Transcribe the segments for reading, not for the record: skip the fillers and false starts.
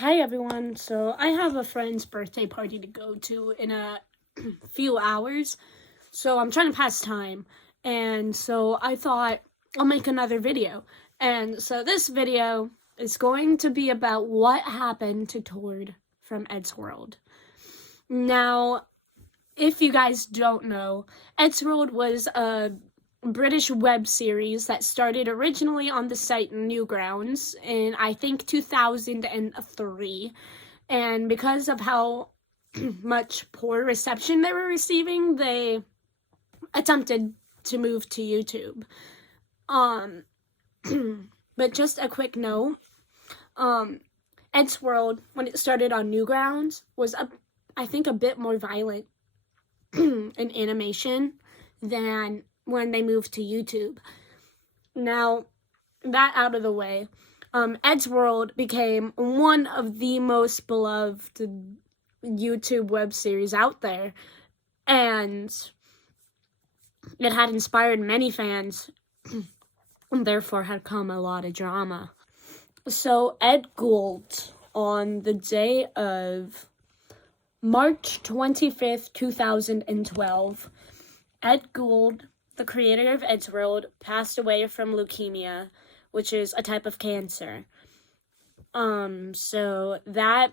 Hi everyone. So I have a friend's birthday party to go to in a few hours. So I'm trying to pass time. And so I thought I'll make another video. And so this video is going to be about what happened to Tord from Eddsworld. Now, if you guys don't know, Eddsworld was a British web series that started originally on the site Newgrounds in, I think, 2003. And because of how much poor reception they were receiving, they attempted to move to YouTube. But just a quick note, Eddsworld, when it started on Newgrounds, was, I think, a bit more violent in animation than when they moved to YouTube. Now, that out of the way, Eddsworld became one of the most beloved YouTube web series out there, and it had inspired many fans, and therefore had come a lot of drama. So Ed Gould, on the day of March 25th, 2012, Ed Gould, the creator of Eddsworld, passed away from leukemia, which is a type of cancer. So that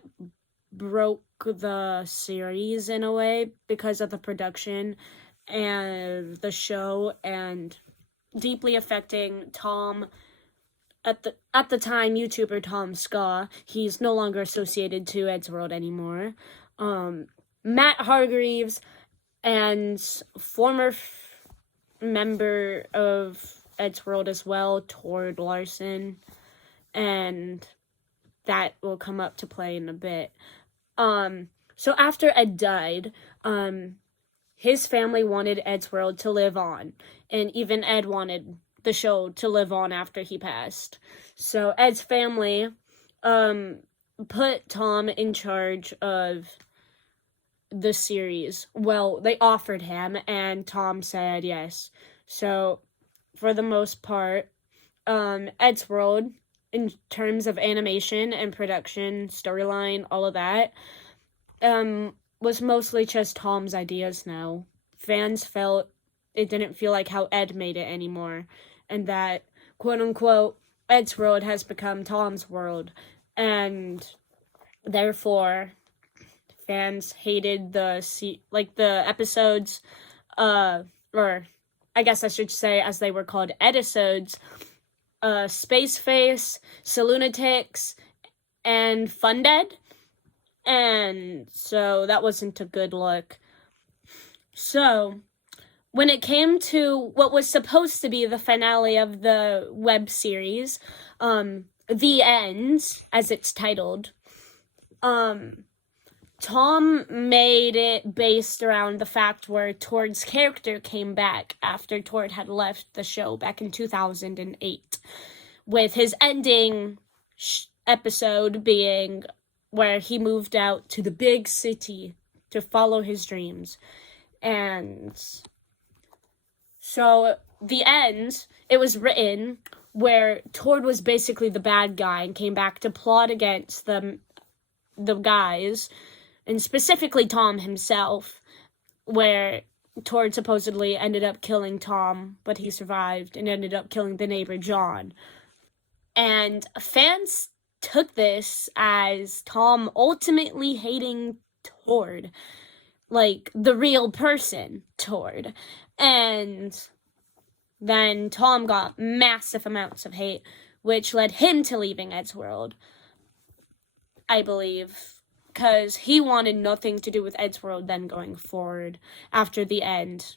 broke the series in a way because of the production and the show, and deeply affecting Tom, at the time YouTuber Tom Ska. He's no longer associated to Eddsworld anymore. Matt Hargreaves and former member of Eddsworld as well, Tord Larson, and that will come up to play in a bit. So after Ed died, his family wanted Eddsworld to live on, and even Ed wanted the show to live on after he passed. So Ed's family put Tom in charge of the series. Well, they offered him, and Tom said yes. So, for the most part, Eddsworld, in terms of animation and production, storyline, all of that, was mostly just Tom's ideas now. Fans felt it didn't feel like how Ed made it anymore, and that, quote-unquote, Eddsworld has become Tom's world, and therefore fans hated the episodes, or I guess I should say, as they were called, Eddisodes, Space Face, Salunatics, and Funded, and so that wasn't a good look. So, when it came to what was supposed to be the finale of the web series, The End, as it's titled, Tom made it based around the fact where Tord's character came back after Tord had left the show back in 2008, with his ending episode being where he moved out to the big city to follow his dreams. And so, The End, it was written where Tord was basically the bad guy and came back to plot against the guys, and specifically Tom himself, where Tord supposedly ended up killing Tom, but he survived and ended up killing the neighbor John. And fans took this as Tom ultimately hating Tord, like the real person Tord. And then Tom got massive amounts of hate, which led him to leaving Eddsworld, I believe, because he wanted nothing to do with Eddsworld then going forward after The End.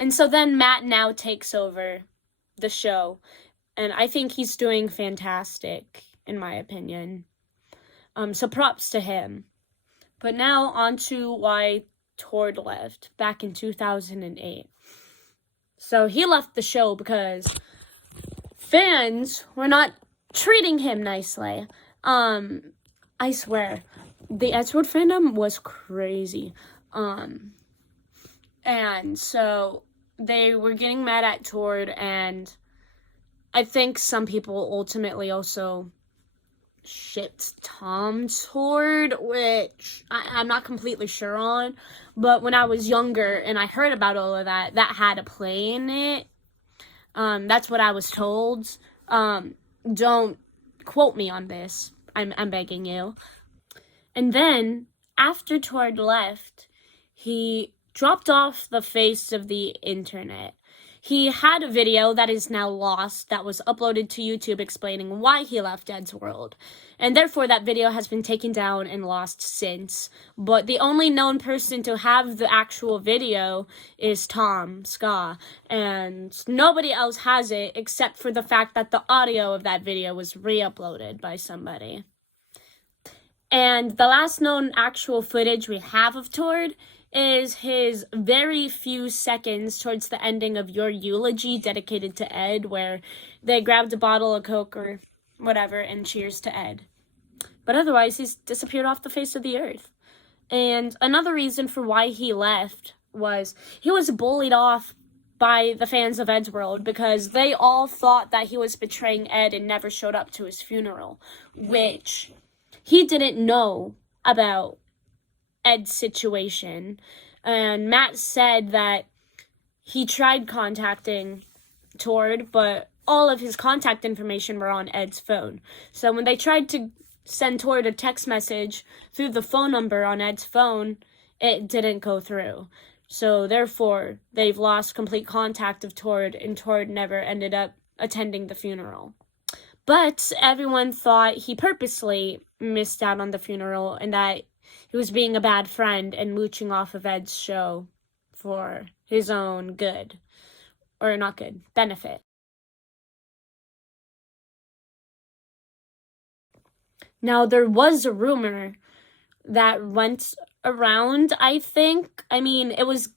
And so then Matt now takes over the show, and I think he's doing fantastic, in my opinion. So props to him. But now on to why Tord left back in 2008. So he left the show because fans were not treating him nicely. I swear, the Eddsworld fandom was crazy. And so they were getting mad at Tord, and I think some people ultimately also shipped Tom toward, which I'm not completely sure on. But when I was younger and I heard about all of that, that had a play in it. That's what I was told. Don't quote me on this. I'm begging you. And then, after Tord left, he dropped off the face of the internet. He had a video that is now lost that was uploaded to YouTube explaining why he left Eddsworld. And therefore, that video has been taken down and lost since. But the only known person to have the actual video is Tom Ska. And nobody else has it except for the fact that the audio of that video was re-uploaded by somebody. And the last known actual footage we have of Tord is his very few seconds towards the ending of Your Eulogy dedicated to Ed, where they grabbed a bottle of Coke or whatever and cheers to Ed. But otherwise, he's disappeared off the face of the earth. And another reason for why he left was he was bullied off by the fans of Eddsworld because they all thought that he was betraying Ed and never showed up to his funeral, which he didn't know about Ed's situation. And Matt said that he tried contacting Tord, but all of his contact information were on Ed's phone. So when they tried to send Tord a text message through the phone number on Ed's phone, it didn't go through. So therefore, they've lost complete contact of Tord, and Tord never ended up attending the funeral. But everyone thought he purposely missed out on the funeral and that he was being a bad friend and mooching off of Ed's show for his own good. Or not good, benefit. Now, there was a rumor that went around, I think. I mean, it was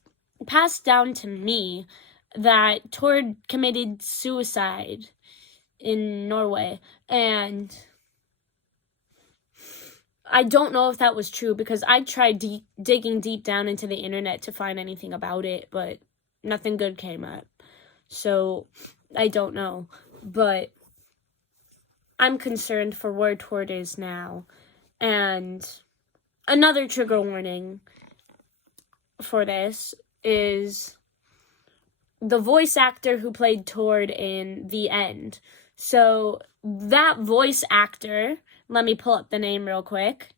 passed down to me that Tord committed suicide in Norway, and I don't know if that was true because I tried digging deep down into the internet to find anything about it, but nothing good came up. So I don't know, but I'm concerned for where Tord is now. And another trigger warning for this is the voice actor who played Tord in The End. So that voice actor, let me pull up the name real quick.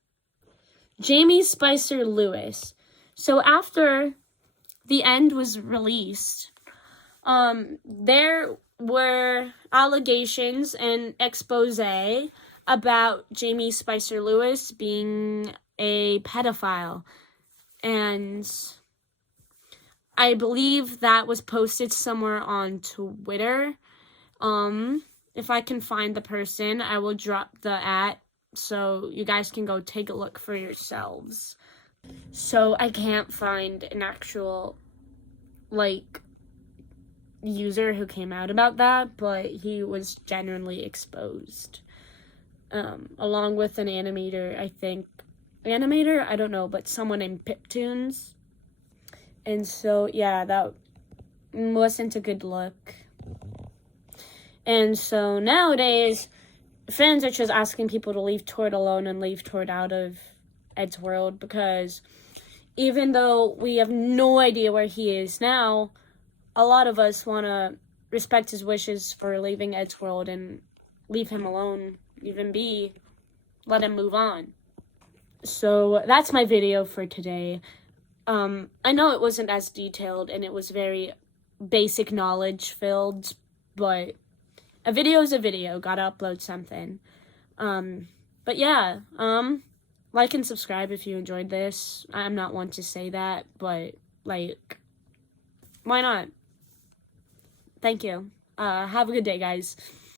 Jamie Spicer Lewis. So after The End was released, there were allegations and expose about Jamie Spicer Lewis being a pedophile. And I believe that was posted somewhere on Twitter. If I can find the person, I will drop the @ so you guys can go take a look for yourselves. So I can't find an actual, user who came out about that, but he was genuinely exposed. Along with an animator, I think. Animator? I don't know, but someone named Piptoons. And so, yeah, that wasn't a good look. And so nowadays, fans are just asking people to leave Tord alone and leave Tord out of Eddsworld, because even though we have no idea where he is now, a lot of us want to respect his wishes for leaving Eddsworld and leave him alone, let him move on. So that's my video for today. I know it wasn't as detailed and it was very basic knowledge filled, but a video is a video. Gotta upload something. But yeah, like and subscribe if you enjoyed this. I'm not one to say that, but why not? Thank you. Have a good day, guys.